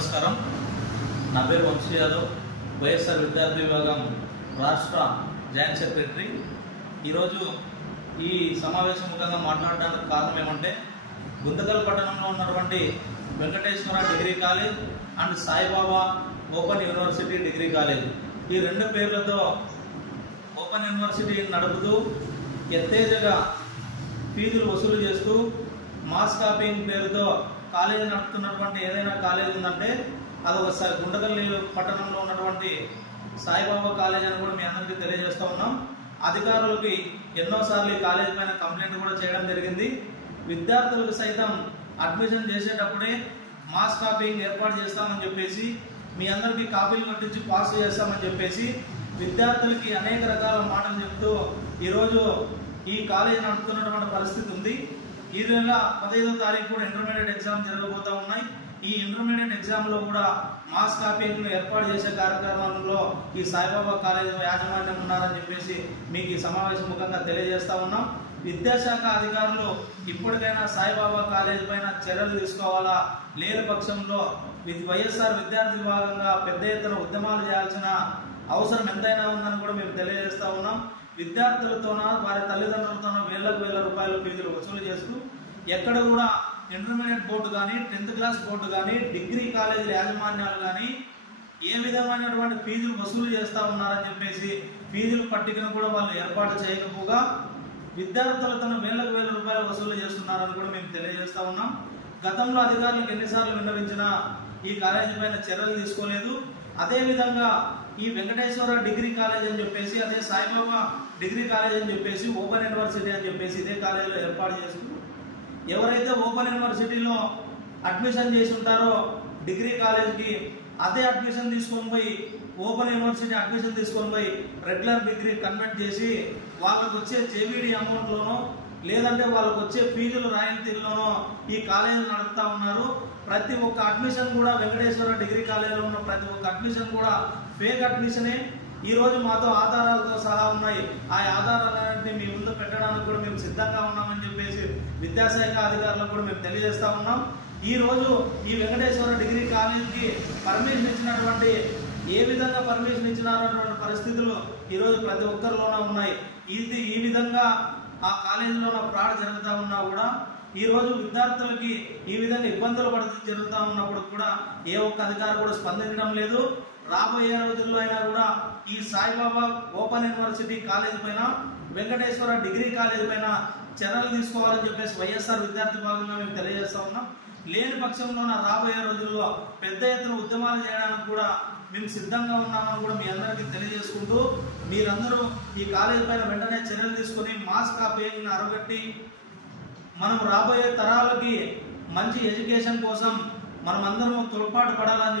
నమస్కారం. నా పేరు వంశీ యాదవ్, వైఎస్ఆర్ విద్యార్థి విభాగం రాష్ట్ర జాయింట్ సెక్రటరీ. ఈరోజు ఈ సమావేశముఖంగా మాట్లాడడానికి కారణం ఏమంటే, గుంతకల్ పట్టణంలో ఉన్నటువంటి Venkateswara degree college and Saibaba open university degree college, ఈ రెండు పేర్లతో ఓపెన్ యూనివర్సిటీ నడుపుతూ ఎత్తేజగా ఫీజులు వసూలు చేస్తూ మాస్ కాపీయింగ్ పేరుతో కాలేజీ నడుపుతున్నటువంటి ఏదైనా కాలేజ్ ఉందంటే అదొకసారి గుంటకల్లి పట్టణంలో ఉన్నటువంటి సాయిబాబా కాలేజ్ అని కూడా మీ అందరికీ తెలియజేస్తూ ఉన్నాం. అధికారులకి ఎన్నోసార్లు ఈ కాలేజ్ పైన కంప్లైంట్ కూడా చేయడం జరిగింది. విద్యార్థులకు సైతం అడ్మిషన్ చేసేటప్పుడే మాస్ కాపీయింగ్ ఏర్పాటు చేస్తామని చెప్పేసి, మీ అందరికీ కాపీలు కట్టించి పాస్ చేస్తామని చెప్పేసి విద్యార్థులకి అనేక రకాల మాటలు చెప్తూ ఈరోజు ఈ కాలేజ్ నడుపుతున్నటువంటి పరిస్థితి ఉంది. ఈ నెల 15వ తారీఖు కూడా ఇంటర్మీడియట్ ఎగ్జామ్ జరగబోతూ ఉన్నాయి. ఈ ఇంటర్మీడియట్ ఎగ్జామ్లో కూడా మాస్ కాపీయింగ్ ఏర్పాటు చేసే కార్యక్రమంలో ఈ సాయిబాబా కాలేజ్ యాజమాన్యం ఉన్నారని చెప్పేసి మీకు ఈ సమావేశం ముఖంగా తెలియజేస్తా ఉన్నాం. విద్యాశాఖ అధికారులు ఇప్పటికైనా సాయిబాబా కాలేజ్ పైన చర్యలు తీసుకోవాలా, లేని పక్షంలో వైఎస్ఆర్ విద్యార్థి విభాగంగా పెద్ద ఎత్తున ఉద్యమాలు చేయాల్సిన అవసరం ఎంతైనా ఉందని కూడా మేము తెలియజేస్తా ఉన్నాం. విద్యార్థులతోనో వారి తల్లిదండ్రులతోనో వేల రూపాయల ఫీజులు వసూలు చేస్తూ ఎక్కడ కూడా ఇంటర్మీడియట్ బోర్డు కానీ, 10th క్లాస్ బోర్డు కానీ, డిగ్రీ కాలేజీల యాజమాన్యాలు కానీ ఏ విధమైనటువంటి ఫీజులు వసూలు చేస్తూ ఉన్నారని చెప్పేసి ఫీజుల పట్టికను కూడా వాళ్ళు ఏర్పాటు చేయకపోగా విద్యార్థులతో వేల రూపాయలు వసూలు చేస్తున్నారని కూడా మేము తెలియజేస్తా ఉన్నాం. గతంలో అధికారులకు ఎన్నిసార్లు విన్నవించినా ఈ కాలేజీ పైన చర్యలు తీసుకోలేదు. అదేవిధంగా ఈ వెంకటేశ్వర డిగ్రీ కాలేజ్ అని చెప్పేసి, అదే సాయిబాబా డిగ్రీ కాలేజ్ అని చెప్పేసి, ఓపెన్ యూనివర్సిటీ అని చెప్పేసి ఇదే కాలేజీలో ఏర్పాటు చేస్తూ ఎవరైతే ఓపెన్ యూనివర్సిటీలో అడ్మిషన్ చేసి ఉంటారో డిగ్రీ కాలేజ్కి, అదే అడ్మిషన్ తీసుకొని పోయి ఓపెన్ యూనివర్సిటీ అడ్మిషన్ తీసుకొని పోయి రెగ్యులర్ డిగ్రీ కన్వర్ట్ చేసి వాళ్ళకు వచ్చే జేబీడీ అమౌంట్లోనో లేదంటే వాళ్ళకు వచ్చే ఫీజులు రాయల్టీల్లోనో ఈ కాలేజీలు నడుపుతా ఉన్నారు. ప్రతి ఒక్క అడ్మిషన్ కూడా వెంకటేశ్వర డిగ్రీ కాలేజీలో ఉన్న ప్రతి ఒక్క అడ్మిషన్ కూడా ఫేక్ అడ్మిషనే. ఈ రోజు మాతో ఆధారాలతో సహా ఉన్నాయి. ఆ ఆధారాలన్నింటినీ మీ ముందు పెట్టడానికి కూడా మేము సిద్ధంగా ఉన్నామని చెప్పేసి విద్యాశాఖ అధికారులకు కూడా మేము తెలియజేస్తా ఉన్నాం. ఈ రోజు ఈ వెంకటేశ్వర డిగ్రీ కాలేజీకి పర్మిషన్ ఇచ్చినటువంటి ఏ విధంగా పర్మిషన్ ఇచ్చినారో అటువంటి పరిస్థితులు ఈరోజు ప్రతి ఒక్కరిలోనే ఉన్నాయి. ఈ విధంగా ఆ కాలేజీలో ఫ్రాడ్ జరుగుతూ ఉన్నా కూడా ఈ రోజు విద్యార్థులకి ఈ విధంగా ఇబ్బందులు పడుతూ జరుగుతూ ఉన్నప్పుడు కూడా ఏ ఒక్క అధికారి కూడా స్పందించడం లేదు. రాబోయే రోజుల్లో అయినా కూడా ఈ సాయిబాబా ఓపెన్ యూనివర్సిటీ కాలేజ్ పైన, వెంకటేశ్వర డిగ్రీ కాలేజ్ పైన చర్యలు తీసుకోవాలని చెప్పేసి వైఎస్ఆర్ విద్యార్థి విభాగంగా మేము తెలియజేస్తా ఉన్నాం. లేని పక్షంలో రాబోయే రోజుల్లో పెద్ద ఎత్తున ఉద్యమాలు చేయడానికి కూడా మేము సిద్ధంగా ఉన్నామని కూడా మీ అందరికీ తెలియజేసుకుంటూ, మీరందరూ ఈ కాలేజ్ పైన వెంటనే చర్యలు తీసుకుని మాస్ కాపీయింగ్ అరగట్టి మనం రాబోయే తరాలకి మంచి ఎడ్యుకేషన్ కోసం మనం అందరం తోడ్పాటు పడాలని